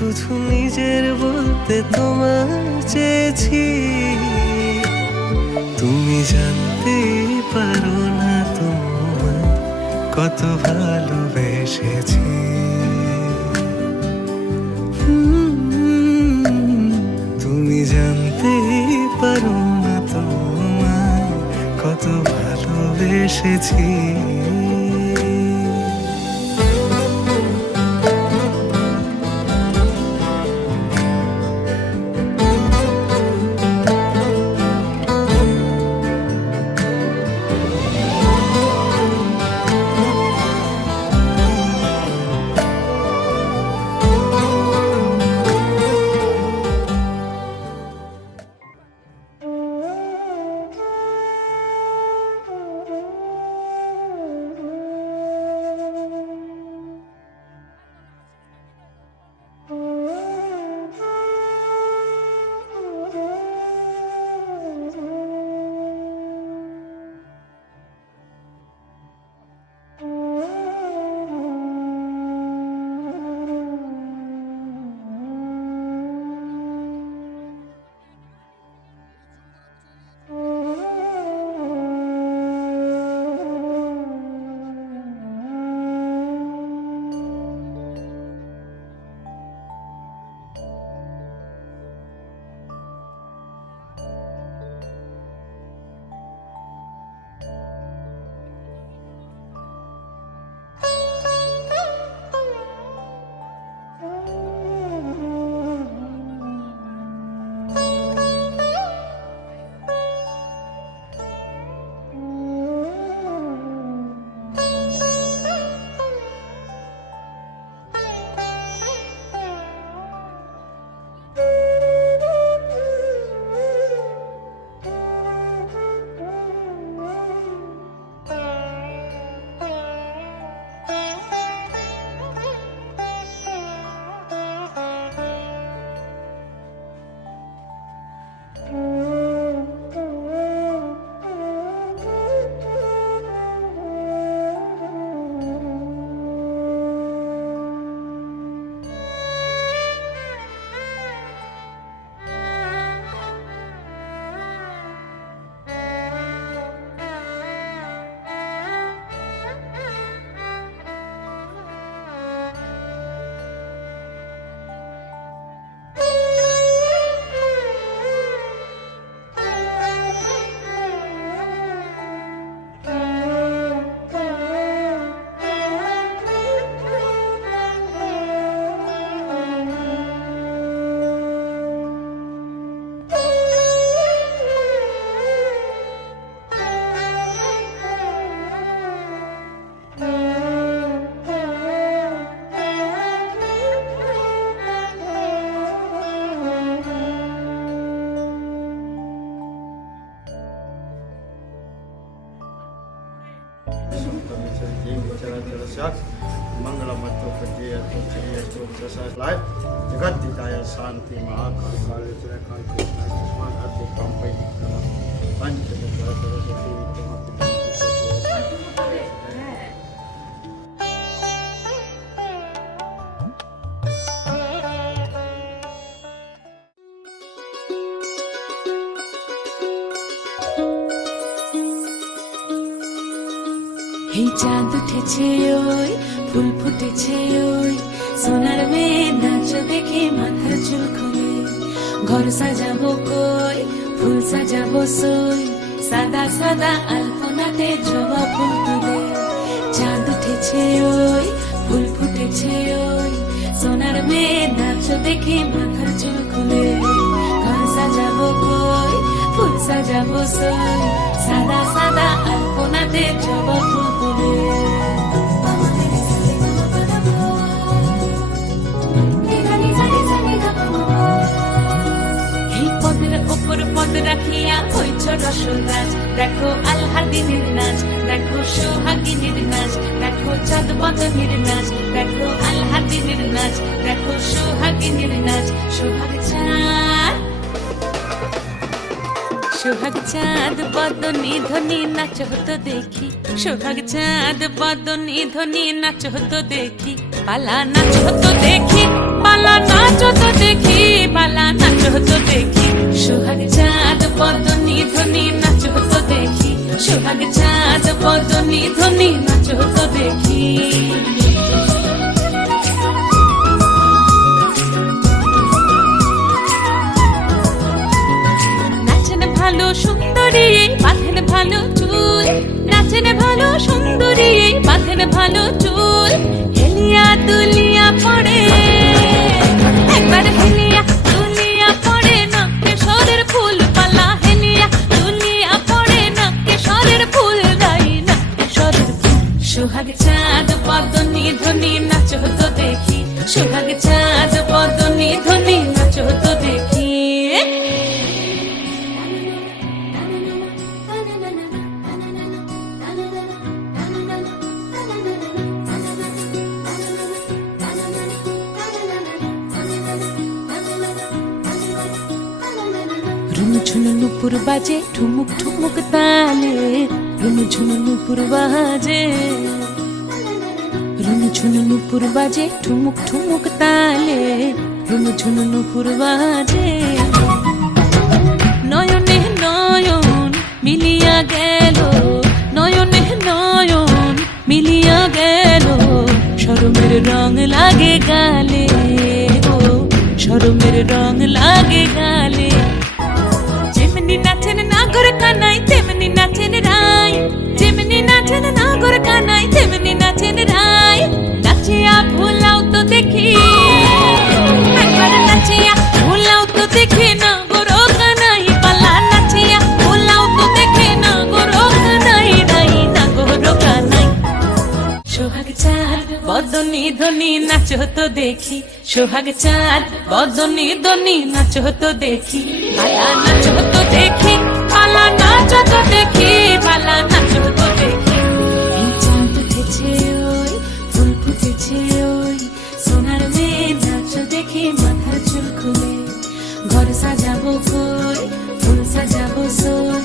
শুধু নিজের বলতে তোমায় চেয়েছি। তুমি জানতেই পারো না তোমায় কত ভালোবেসেছি। তুমি জানতেই পারো না তোমায় কত ভালোবেসেছি। जगत दिताया शांति महाकाल काले काल कृष्ण आदि पंपई पंच এই চাঁদ উঠেছে ওই ফুল ফুটেছে ওই সোনার মেয়ে নাচ দেখে মাথার চুল খুলে ঘর সাজাবো কই ফুল সাজাবো সই সাদা সাদা আলপনাতে জবা ফুল তুলে চাঁদ উঠেছে ওই ফুল ফুটেছে ওই সোনার মেয়ে নাচ দেখে মাথার চুল খুলে ঘর সাজাবো কই ফুল সাজাবো সই সাদা সাদা আলপনাতে জবা ফুল তুলে পদ রাখিয়া হইছ রসরাজ দেখো আল্লাদিনের নাচ দেখো সোহাগিনীর নাচ দেখো চাঁদ বদনের নাচ দেখো আল্লাদিনের নাচ দেখো সোহাগিনীর নাচ সোহাগ চাঁদ বদনী ধ্বনি নাচ হতো দেখি সোহাগ চাঁদ বদনী ধ্বনি নাচ হতো দেখি পালা নাচ হতো দেখি পালা নাচ বদনী ধ্বনি নাচো তো দেখি। নাচেন ভালো সুন্দরী বাঁধেন ভালো চুল, নাচেন ভালো সুন্দরী বাঁধেন ভালো চুল, হেলিয়া দুলিয়া পড়ে একবার হেলিয়া দুলিয়া পড়ে না কেশরের ফুল পালা, হেলিয়া দুলিয়া পড়ে না কেশরের ফুল গাই না কেশরের ফুল। সোহাগ চাঁদ বদনী ধ্বনি নাচো তো দেখি, সোহাগ চাঁদ বদনী ধ্বনি নাচো তো দেখি। রুনুঝুনু নুপুর বাজে ঠুমুক ঠুমুক তালে, রুনুঝুনু নুপুর বাজে, রুনুঝুনু নুপুর বাজে ঠুমুক ঠুমুক তালে, রুনুঝুনু নুপুর বাজে। নয়নে নয়ন মিলিয়া গেল, নয়নে নয়ন মিলিয়া গেল, শরমের রং লাগে গালে গো, শরমের রং লাগে গালে। যেমনি নাচেন নাগর কানাই তেমনি নাচেন রাই, যেমনি নাচেন নাগর কানাই তেমনি নাচেন রাই, নাচিয়া ভোলাও তো দেখি একবার, নাচিয়া ভোলাও তো দেখি না গোরো কানাই পালা, নাচিয়া ভোলাও তো দেখি না গোরো কানাই নাই না গোরো কানাই। সোহাগ চাঁদ বদনী ধ্বনি নাচো তো দেখি, সোহাগ চাঁদ বদনী ধ্বনি নাচো তো দেখি, পালা নাচো তো দেখি, পালা নাচো তো দেখি, পালা নাচো তো দেখি। এই চাঁদ উঠেছে ওই ফুল ফুটেছে ওই, সোনার মেয়ে নাচো দেখি মাথার চুল খুলে, ঘর সাজাবো কই ফুল সাজাবো সই,